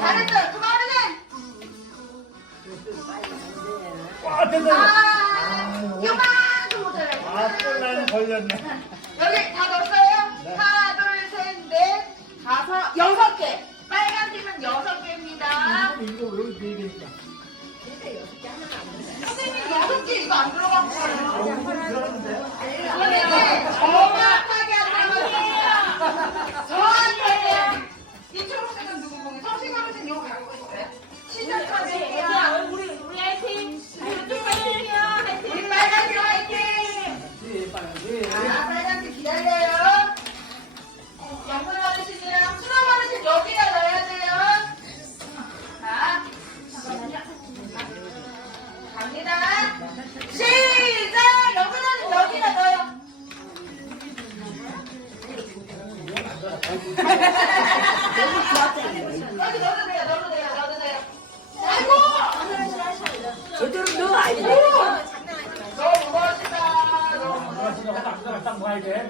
잘했어요. 누가 하면은? 와, 됐다. 아, 요만큼 모자라요. 아, 꼴라인 걸렸네. 여기 다 넣었어요? 네. 하나, 둘, 셋, 넷, 다섯, 여섯 개. 빨간 팀은 여섯 개입니다. 이거 왜 이렇게 네 얘기했어? 선생님, 여섯 개 이거 안 들어간 거예요. 들어갔는데? 선생님,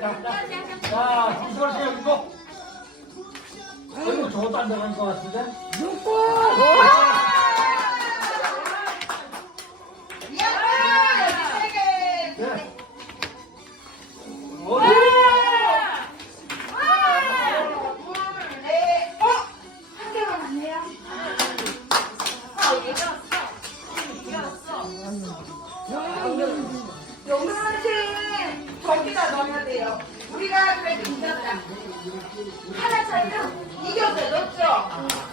자, 자, 이걸 해, 이거. 이거 저것도 안 들어간 것 같은데? 야! 영상은 저기다 넣어야 돼요. 우리가 그래도 이겼다. 하나 차이로 이겼어요. 넣었죠?